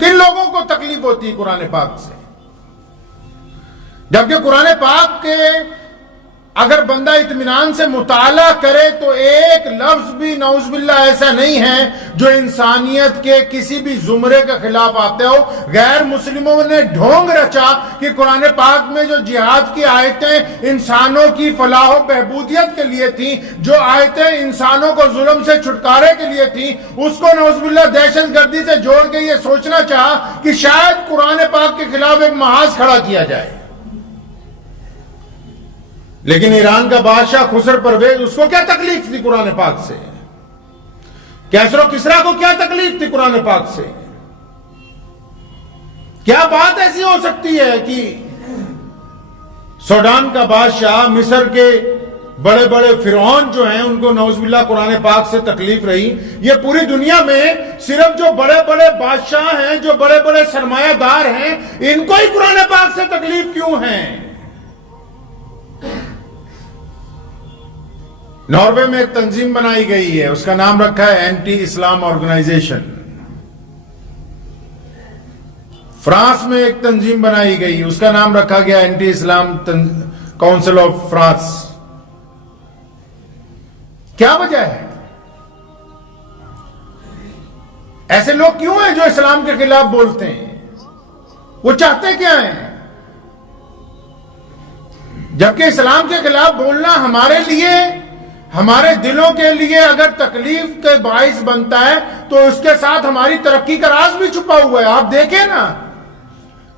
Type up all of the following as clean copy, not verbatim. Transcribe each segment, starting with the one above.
کن لوگوں کو تکلیف ہوتی ہے قرآن پاک سے؟ جبکہ قرآن پاک کے اگر بندہ اطمینان سے مطالعہ کرے تو ایک لفظ بھی نعوذ باللہ ایسا نہیں ہے جو انسانیت کے کسی بھی زمرے کے خلاف آتے ہو۔ غیر مسلموں نے ڈھونگ رچا کہ قرآن پاک میں جو جہاد کی آیتیں انسانوں کی فلاح و بہبودیت کے لیے تھیں، جو آیتیں انسانوں کو ظلم سے چھٹکارے کے لیے تھیں، اس کو نعوذ باللہ دہشت گردی سے جوڑ کے یہ سوچنا چاہا کہ شاید قرآن پاک کے خلاف ایک محاذ کھڑا کیا جائے۔ لیکن ایران کا بادشاہ خسر پرویز، اس کو کیا تکلیف تھی قرآن پاک سے؟ کیسر و کسریٰ کو کیا تکلیف تھی قرآن پاک سے؟ کیا بات ایسی ہو سکتی ہے کہ سوڈان کا بادشاہ، مصر کے بڑے بڑے فرعون جو ہیں ان کو نعوذ باللہ قرآن پاک سے تکلیف رہی؟ یہ پوری دنیا میں صرف جو بڑے بڑے بادشاہ ہیں، جو بڑے بڑے سرمایہ دار ہیں، ان کو ہی قرآن پاک سے تکلیف کیوں ہیں؟ ناروے میں ایک تنظیم بنائی گئی ہے، اس کا نام رکھا ہے اینٹی اسلام آرگنائزیشن۔ فرانس میں ایک تنظیم بنائی گئی، اس کا نام رکھا گیا anti Islam council of France. کیا وجہ ہے؟ ایسے لوگ کیوں ہیں جو اسلام کے خلاف بولتے ہیں؟ وہ چاہتے کیا ہیں؟ جبکہ اسلام کے خلاف بولنا ہمارے لیے، ہمارے دلوں کے لیے اگر تکلیف کا باعث بنتا ہے تو اس کے ساتھ ہماری ترقی کا راز بھی چھپا ہوا ہے۔ آپ دیکھیں نا،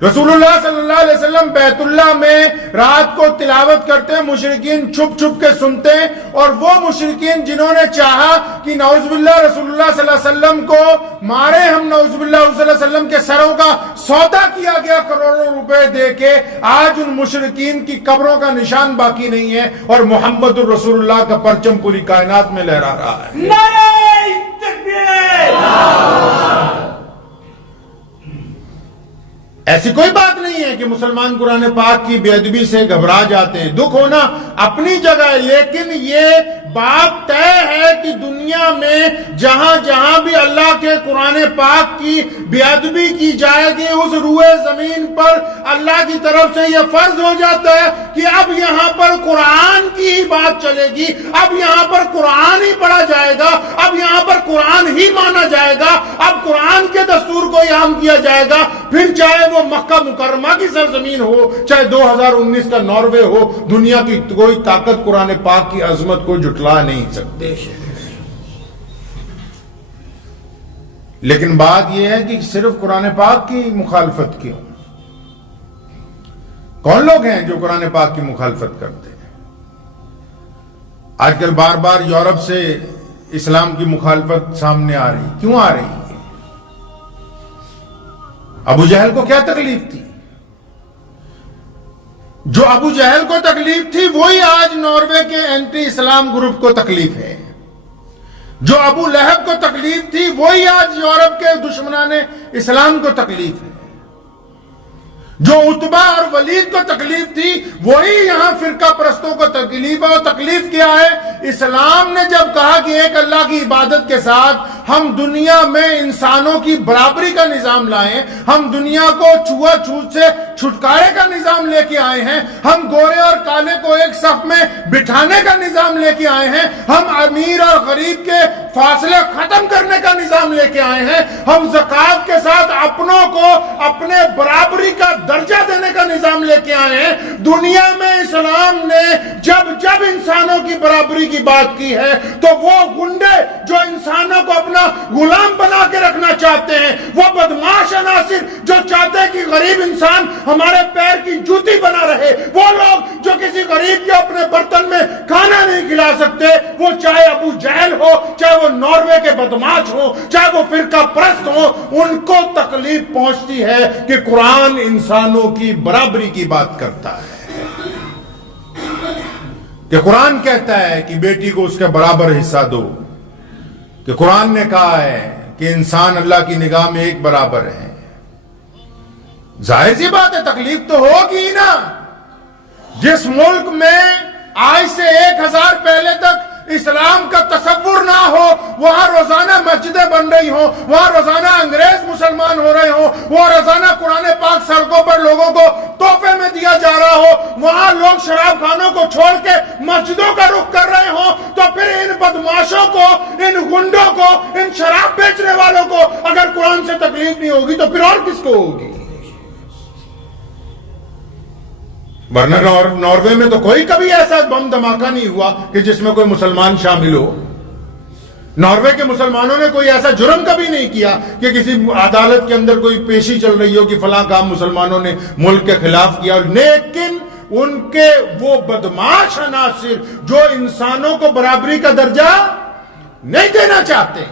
رسول اللہ صلی اللہ علیہ وسلم بیت اللہ میں رات کو تلاوت کرتے ہیں، مشرکین چھپ چھپ کے سنتے ہیں، اور وہ مشرکین جنہوں نے چاہا کہ نعوذ باللہ رسول اللہ صلی اللہ علیہ وسلم کو مارے ہم، نعوذ باللہ صلی اللہ علیہ وسلم کے سروں کا سودا کیا گیا کروڑوں روپے دے کے، آج ان مشرکین کی قبروں کا نشان باقی نہیں ہے اور محمد الرسول اللہ کا پرچم پوری کائنات میں لہرا رہا ہے۔ نعرہ تکبیر! ایسی کوئی بات نہیں ہے کہ مسلمان قرآن پاک کی بے ادبی سے گھبرا جاتے ہیں۔ دکھ ہونا اپنی جگہ ہے، لیکن یہ بات طے ہے کہ دنیا میں جہاں جہاں بھی اللہ کے قرآن پاک کی بے ادبی کی جائے گی، اس روئے زمین پر اللہ کی طرف سے یہ فرض ہو جاتا ہے کہ اب یہاں پر قرآن کی ہی بات چلے گی، اب یہاں پر قرآن ہی پڑھا جائے گا، اب یہاں پر قرآن ہی مانا جائے گا، اب قرآن کے دستور کو عام کیا جائے گا، پھر چاہے وہ مکہ مکرمہ کی سرزمین ہو، چاہے 2019 کا ناروے ہو، دنیا کی کوئی طاقت قرآن پاک کی عظمت کو جھٹلا نہیں سکتے۔ لیکن بات یہ ہے کہ صرف قرآن پاک کی مخالفت کیوں؟ کون لوگ ہیں جو قرآن پاک کی مخالفت کرتے ہیں؟ آج کل بار بار یورپ سے اسلام کی مخالفت سامنے آ رہی، کیوں آ رہی ہے؟ ابو جہل کو کیا تکلیف تھی؟ جو ابو جہل کو تکلیف تھی وہی آج ناروے کے اینٹی اسلام گروپ کو تکلیف ہے۔ جو ابو لہب کو تکلیف تھی وہی آج یورپ کے دشمنان اسلام کو تکلیف ہے۔ جو عتبہ اور ولید کو تکلیف تھی وہی یہاں فرقہ پرستوں کو تکلیف ہے۔ اور تکلیف کیا ہے؟ اسلام نے جب کہا کہ ایک اللہ کی عبادت کے ساتھ ہم دنیا میں انسانوں کی برابری کا نظام لائیں، ہم دنیا کو چھوا چھوت سے چھٹکارے کا نظام لے کے آئے ہیں، ہم گورے اور کالے کو ایک صف میں بٹھانے کا نظام لے کے آئے ہیں، ہم امیر اور غریب کے فاصلے ختم کرنے کا نظام لے کے آئے ہیں، ہم زکوٰۃ کے ساتھ اپنوں کو اپنے برابری کا درجہ دینے کا نظام لے کے آئے ہیں۔ دنیا میں اسلام نے جب جب انسانوں کی برابری کی بات کی ہے تو وہ گنڈے جو انسانوں کو اپنا غلام بنا کے رکھنا چاہتے ہیں، وہ بدماش عناصر جو چاہتے ہیں کہ غریب انسان ہمارے پیر کی جوتی بنا رہے، وہ لوگ جو کسی غریب کے اپنے برتن میں کھانا نہیں کھلا سکتے، وہ چاہے ابو جہل ہو، چاہے وہ ناروے کے بدماش ہو، چاہے وہ فرقہ پرست ہو، ان کو تکلیف پہنچتی ہے کہ قرآن انسانوں کی برابری کی بات کرتا ہے، کہ قرآن کہتا ہے کہ بیٹی کو اس کے برابر حصہ دو، کہ قرآن نے کہا ہے کہ انسان اللہ کی نگاہ میں ایک برابر ہے۔ ظاہر سی بات ہے تکلیف تو ہوگی نا۔ جس ملک میں آج سے 1000 پہلے تک اسلام کا تصور نہ ہو، وہاں روزانہ مسجدیں بن رہی ہوں، وہاں روزانہ انگریز مسلمان ہو رہے ہوں، وہ روزانہ قرآن پاک سڑکوں پر لوگوں کو تحفے میں دیا جا رہا ہو, وہاں لوگ شراب خانوں کو چھوڑ کے مسجدوں کا رخ کر رہے ہوں, تو پھر ان بدماشوں کو, ان گنڈوں کو, ان شراب بیچنے والوں کو اگر قرآن سے تکلیف نہیں ہوگی تو پھر اور کس کو ہوگی؟ ورنہ ناروے میں تو کوئی کبھی ایسا بم دھماکہ نہیں ہوا کہ جس میں کوئی مسلمان شامل ہو. ناروے کے مسلمانوں نے کوئی ایسا جرم کبھی نہیں کیا کہ کسی عدالت کے اندر کوئی پیشی چل رہی ہو کہ فلاں کام مسلمانوں نے ملک کے خلاف کیا, لیکن ان کے وہ بدماش عناصر جو انسانوں کو برابری کا درجہ نہیں دینا چاہتے.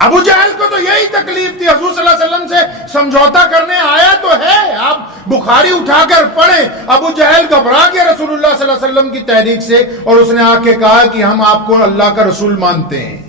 ابو جہل کو تو یہی تکلیف تھی, حضور صلی اللہ علیہ وسلم سے سمجھوتا کرنے آیا تو ہے, آپ بخاری اٹھا کر پڑھیں. ابو جہل گھبرا گیا رسول اللہ صلی اللہ علیہ وسلم کی تحریک سے, اور اس نے آ کے کہا کہ ہم آپ کو اللہ کا رسول مانتے ہیں.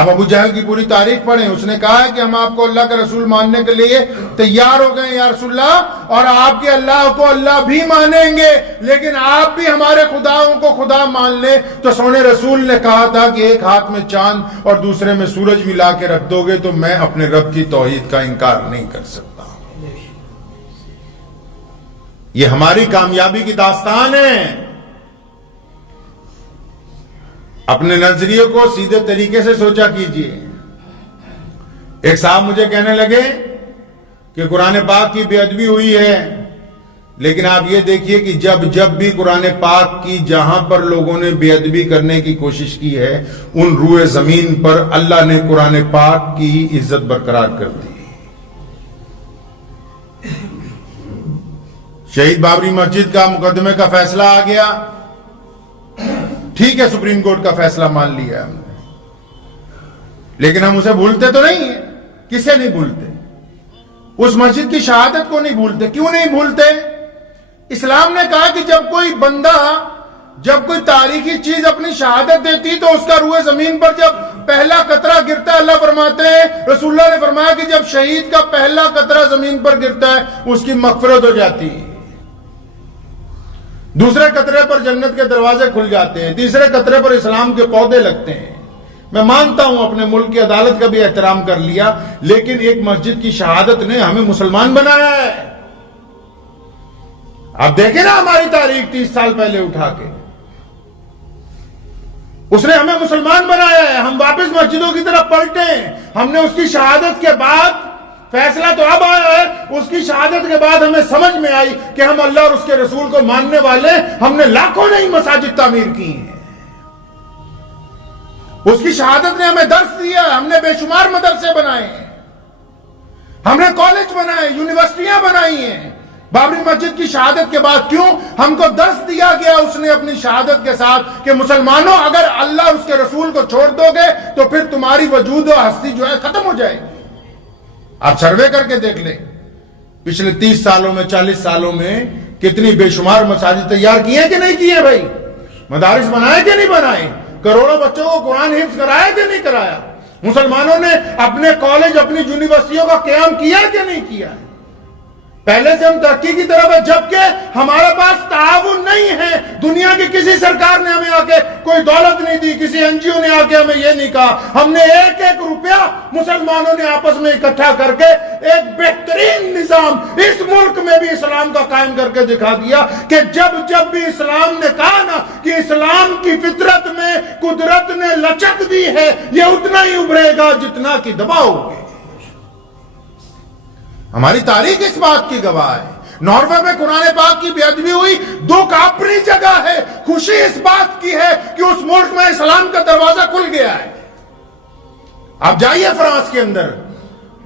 اب ابو جہل کی پوری تاریخ پڑھیں, اس نے کہا ہے کہ ہم آپ کو اللہ کا رسول ماننے کے لیے تیار ہو گئے یا رسول اللہ, اور آپ کے اللہ کو اللہ بھی مانیں گے, لیکن آپ بھی ہمارے خداؤں کو خدا مان لیں. تو سونے رسول نے کہا تھا کہ ایک ہاتھ میں چاند اور دوسرے میں سورج ملا کے رکھ دو گے تو میں اپنے رب کی توحید کا انکار نہیں کر سکتا. یہ ہماری کامیابی کی داستان ہے. اپنے نظریے کو سیدھے طریقے سے سوچا کیجئے. ایک صاحب مجھے کہنے لگے کہ قرآن پاک کی بے ادبی ہوئی ہے, لیکن آپ یہ دیکھیے کہ جب بھی قرآن پاک کی جہاں پر لوگوں نے بے ادبی کرنے کی کوشش کی ہے, ان روئے زمین پر اللہ نے قرآن پاک کی عزت برقرار کر دی. شہید بابری مسجد کا مقدمے کا فیصلہ آ گیا, ٹھیک ہے, سپریم کورٹ کا فیصلہ مان لیا ہم نے, لیکن ہم اسے بھولتے تو نہیں ہیں. کسے نہیں بھولتے؟ اس مسجد کی شہادت کو نہیں بھولتے. کیوں نہیں بھولتے؟ اسلام نے کہا کہ جب کوئی بندہ, جب کوئی تاریخی چیز اپنی شہادت دیتی تو اس کا روئے زمین پر جب پہلا قطرہ گرتا ہے, اللہ فرماتے ہیں, رسول اللہ نے فرمایا کہ جب شہید کا پہلا قطرہ زمین پر گرتا ہے اس کی مغفرت ہو جاتی ہے, دوسرے قطرے پر جنت کے دروازے کھل جاتے ہیں, تیسرے قطرے پر اسلام کے پودے لگتے ہیں. میں مانتا ہوں اپنے ملک کی عدالت کا بھی احترام کر لیا, لیکن ایک مسجد کی شہادت نے ہمیں مسلمان بنایا ہے. آپ دیکھیں نا ہماری تاریخ 30 سال پہلے اٹھا کے, اس نے ہمیں مسلمان بنایا ہے. ہم واپس مسجدوں کی طرف پلٹے ہیں. ہم نے اس کی شہادت کے بعد, فیصلہ تو اب آیا ہے, اس کی شہادت کے بعد ہمیں سمجھ میں آئی کہ ہم اللہ اور اس کے رسول کو ماننے والے, ہم نے لاکھوں نہیں مساجد تعمیر کی ہیں. اس کی شہادت نے ہمیں درس دیا, ہم نے بے شمار مدرسے بنائے ہیں, ہم نے کالج بنائے, یونیورسٹیاں بنائی ہیں. بابری مسجد کی شہادت کے بعد کیوں ہم کو درس دیا گیا اس نے اپنی شہادت کے ساتھ کہ مسلمانوں اگر اللہ اور اس کے رسول کو چھوڑ دو گے تو پھر تمہاری وجود و ہستی جو ہے ختم ہو جائے گی. آپ سروے کر کے دیکھ لیں, پچھلے 30 سالوں میں 40 سالوں میں کتنی بے شمار مساجد تیار کیے کہ نہیں کیے بھائی, مدارس بنائے کہ نہیں بنائے, کروڑوں بچوں کو قرآن حفظ کرایا کہ نہیں کرایا, مسلمانوں نے اپنے کالج, اپنی یونیورسٹیوں کا قیام کیا کہ نہیں کیا. پہلے سے ہم ترقی کی طرف ہے, جبکہ ہمارے پاس تعاون نہیں ہے. دنیا کی کسی سرکار نے ہمیں آ کے کوئی دولت نہیں دی, کسی این جی او نے آ کے ہمیں یہ نہیں کہا. ہم نے ایک ایک روپیہ مسلمانوں نے آپس میں اکٹھا کر کے ایک بہترین نظام اس ملک میں بھی اسلام کا قائم کر کے دکھا دیا کہ جب بھی اسلام نے کہا نا کہ اسلام کی فطرت میں قدرت نے لچک دی ہے, یہ اتنا ہی ابھرے گا جتنا کہ دباؤ گے. ہماری تاریخ اس بات کی گواہ ہے. ناروے میں قرآن پاک کی بے ادبی ہوئی, دکھ اپنی جگہ ہے, خوشی اس بات کی ہے کہ اس ملک میں اسلام کا دروازہ کھل گیا ہے. آپ جائیے فرانس کے اندر,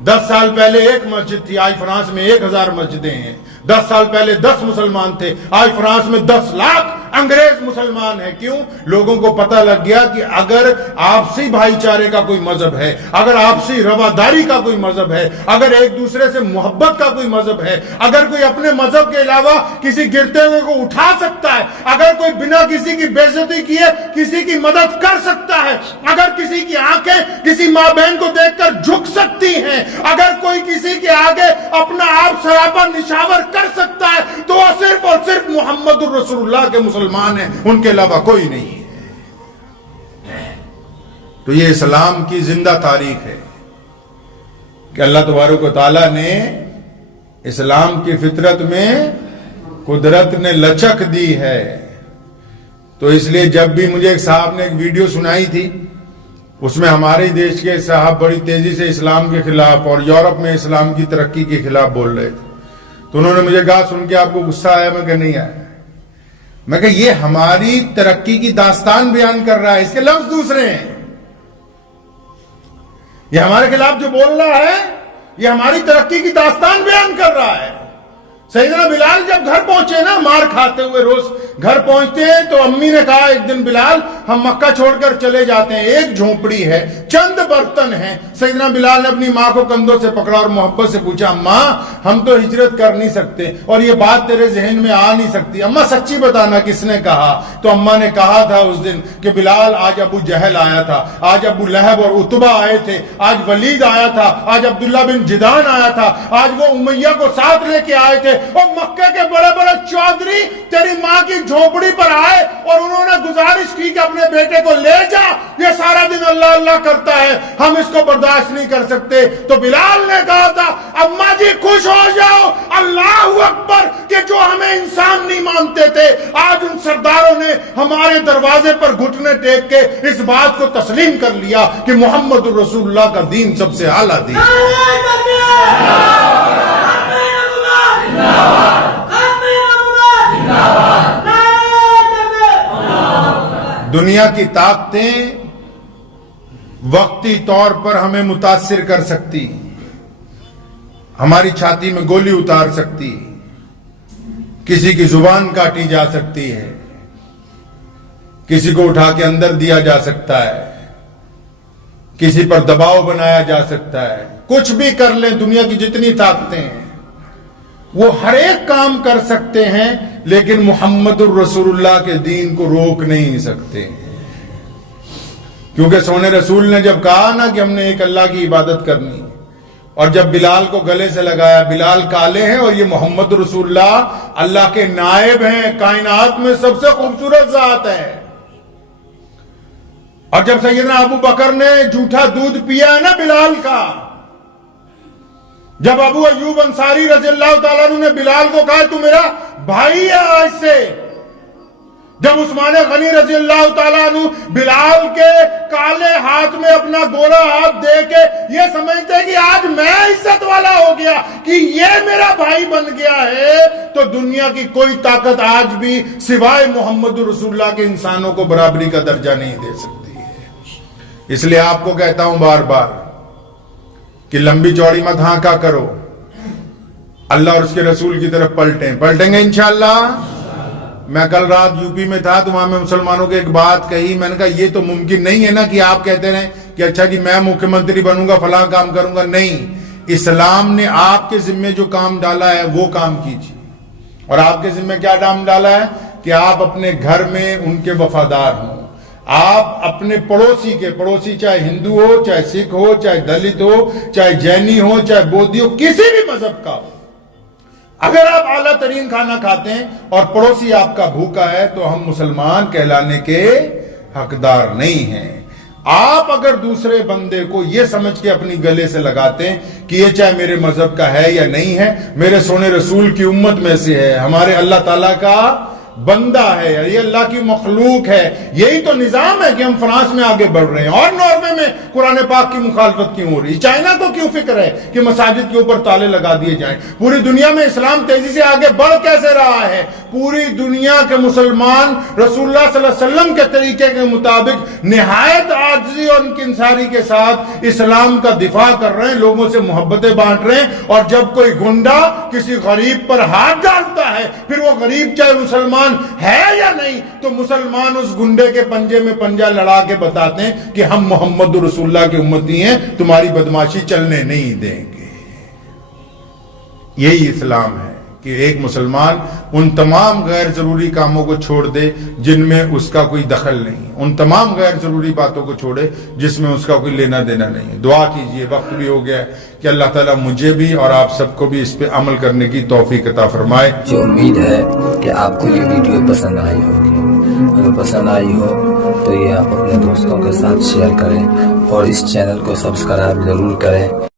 10 سال پہلے ایک مسجد تھی, آج فرانس میں 1000 مسجدیں ہیں. 10 سال پہلے 10 مسلمان تھے, آج فرانس میں 10 لاکھ انگریز مسلمان ہیں. کیوں؟ لوگوں کو پتہ لگ گیا کہ اگر آپسی بھائی چارے کا کوئی مذہب ہے, اگر آپسی رواداری کا کوئی مذہب ہے, اگر ایک دوسرے سے محبت کا کوئی مذہب ہے, اگر کوئی اپنے مذہب کے علاوہ کسی گرتے ہوئے کو اٹھا سکتا ہے, اگر کوئی بنا کسی کی بے عزتی کیے کسی کی مدد کر سکتا ہے, اگر کسی کی آنکھیں کسی ماں بہن کو دیکھ کر جھک سکتی ہیں, اگر کوئی کسی کے آگے اپنا آپ سراپا نشاور کر سکتا ہے, تو وہ صرف اور صرف محمد الرسول اللہ کے مسلمان ہیں, ان کے علاوہ کوئی نہیں ہے. تو یہ اسلام کی زندہ تاریخ ہے کہ اللہ تبارک و تعالیٰ نے اسلام کی فطرت میں قدرت نے لچک دی ہے. تو اس لیے جب بھی مجھے ایک صاحب نے ایک ویڈیو سنائی تھی، اس میں ہمارے دیش کے صاحب بڑی تیزی سے اسلام کے خلاف اور یورپ میں اسلام کی ترقی کے خلاف بول رہے تھے، تو انہوں نے مجھے کہا سن کے آپ کو غصہ آیا؟ میں کہ نہیں آیا. میں کہ یہ ہماری ترقی کی داستان بیان کر رہا ہے، اس کے لفظ دوسرے ہیں. یہ ہمارے خلاف جو بول رہا ہے یہ ہماری ترقی کی داستان بیان کر رہا ہے. سیدنا بلال جب گھر پہنچے نا، مار کھاتے ہوئے روز گھر پہنچتے ہیں، تو امی نے کہا ایک دن بلال ہم مکہ چھوڑ کر چلے جاتے ہیں، ایک جھونپڑی ہے، چند برتن ہیں. سیدنا بلال نے اپنی ماں کو کندھوں سے پکڑا اور محبت سے پوچھا اماں ہم تو ہجرت کر نہیں سکتے اور یہ بات تیرے ذہن میں آ نہیں سکتی، اماں سچی بتانا کس نے کہا؟ تو اماں نے کہا تھا اس دن کہ بلال آج ابو جہل آیا تھا، آج ابو لہب اور عتبہ آئے تھے، آج ولید آیا تھا، آج عبداللہ بن جدان آیا تھا، آج وہ امیہ کو ساتھ لے کے آئے تھے، اور مکہ کے بڑے بڑے چودھری تیری ماں کی جھونپڑی پر آئے اور انہوں نے گزارش کی کہ اپنے بیٹے کو لے جا، یہ سارا دن اللہ اللہ کرتا ہے، ہم اس کو برداشت نہیں کر سکتے. تو بلال نے کہا تھا اماں جی خوش ہو جاؤ، اللہ اکبر، کہ جو ہمیں انسان نہیں مانتے تھے آج ان سرداروں نے ہمارے دروازے پر گھٹنے ٹیک کے اس بات کو تسلیم کر لیا کہ محمد رسول اللہ کا دین سب سے اعلیٰ دین. دنیا کی طاقتیں وقتی طور پر ہمیں متاثر کر سکتی، ہماری چھاتی میں گولی اتار سکتی، کسی کی زبان کاٹی جا سکتی ہے، کسی کو اٹھا کے اندر دیا جا سکتا ہے، کسی پر دباؤ بنایا جا سکتا ہے. کچھ بھی کر لیں، دنیا کی جتنی طاقتیں ہیں وہ ہر ایک کام کر سکتے ہیں، لیکن محمد الرسول اللہ کے دین کو روک نہیں سکتے. کیونکہ سونے رسول نے جب کہا نا کہ ہم نے ایک اللہ کی عبادت کرنی، اور جب بلال کو گلے سے لگایا، بلال کالے ہیں اور یہ محمد رسول اللہ اللہ کے نائب ہیں، کائنات میں سب سے خوبصورت ذات ہے. اور جب سیدنا ابو بکر نے جھوٹا دودھ پیا ہے نا بلال کا، جب ابو ایوب انصاری رضی اللہ تعالیٰ عنہ نے بلال کو کہا تو میرا بھائی ہے آج سے، جب عثمان غنی رضی اللہ تعالیٰ عنہ بلال کے کالے ہاتھ میں اپنا گورا ہاتھ دے کے یہ سمجھتے کہ آج میں عزت والا ہو گیا کہ یہ میرا بھائی بن گیا ہے، تو دنیا کی کوئی طاقت آج بھی سوائے محمد رسول اللہ کے انسانوں کو برابری کا درجہ نہیں دے سکتی ہے. اس لیے آپ کو کہتا ہوں بار بار کہ لمبی چوڑی مت ہانکا کرو، اللہ اور اس کے رسول کی طرف پلٹیں گے انشاءاللہ. میں کل رات یو پی میں تھا تو وہاں میں مسلمانوں کو ایک بات کہی، میں نے کہا یہ تو ممکن نہیں ہے نا کہ آپ کہتے رہیں کہ اچھا جی میں مکھیہ منتری بنوں گا فلاں کام کروں گا. نہیں، اسلام نے آپ کے ذمہ جو کام ڈالا ہے وہ کام کیجیے. اور آپ کے ذمہ کیا کام ڈالا ہے کہ آپ اپنے گھر میں ان کے وفادار ہوں. آپ اپنے پڑوسی چاہے ہندو ہو، چاہے سکھ ہو، چاہے دلت ہو، چاہے جینی ہو، چاہے بودھی ہو، کسی بھی مذہب کا ہو، اگر آپ اعلیٰ ترین کھانا کھاتے ہیں اور پڑوسی آپ کا بھوکا ہے تو ہم مسلمان کہلانے کے حقدار نہیں ہیں. آپ اگر دوسرے بندے کو یہ سمجھ کے اپنی گلے سے لگاتے ہیں کہ یہ چاہے میرے مذہب کا ہے یا نہیں ہے، میرے سونے رسول کی امت میں سے ہے، ہمارے اللہ تعالیٰ کا بندہ ہے، یہ اللہ کی مخلوق ہے، یہی تو نظام ہے کہ ہم فرانس میں آگے بڑھ رہے ہیں اور ناروے میں قرآن پاک کی مخالفت کیوں ہو رہی ہے. چائنا کو کیوں فکر ہے کہ مساجد کے اوپر تالے لگا دیے جائیں. پوری دنیا میں اسلام تیزی سے آگے بڑھ کیسے رہا ہے؟ پوری دنیا کے مسلمان رسول اللہ صلی اللہ علیہ وسلم کے طریقے کے مطابق نہایت عاجزی اور انکساری کے ساتھ اسلام کا دفاع کر رہے ہیں، لوگوں سے محبتیں بانٹ رہے ہیں. اور جب کوئی گنڈا کسی غریب پر ہاتھ ڈالتا ہے، پھر وہ غریب چاہے مسلمان ہے یا نہیں، تو مسلمان اس گنڈے کے پنجے میں پنجہ لڑا کے بتاتے ہیں کہ ہم محمد رسول اللہ کے امتی ہیں، تمہاری بدماشی چلنے نہیں دیں گے. یہی اسلام ہے کہ ایک مسلمان ان تمام غیر ضروری کاموں کو چھوڑ دے جن میں اس کا کوئی دخل نہیں، ان تمام غیر ضروری باتوں کو چھوڑے جس میں اس کا کوئی لینا دینا نہیں ہے. دعا کیجئے، وقت بھی ہو گیا ہے کہ اللہ تعالیٰ مجھے بھی اور آپ سب کو بھی اس پہ عمل کرنے کی توفیق عطا فرمائے. جو امید ہے کہ آپ کو یہ ویڈیو پسند آئی ہوگی. اگر پسند آئی ہو تو یہ آپ اپنے دوستوں کے ساتھ شیئر کریں اور اس چینل کو سبسکرائب ضرور کریں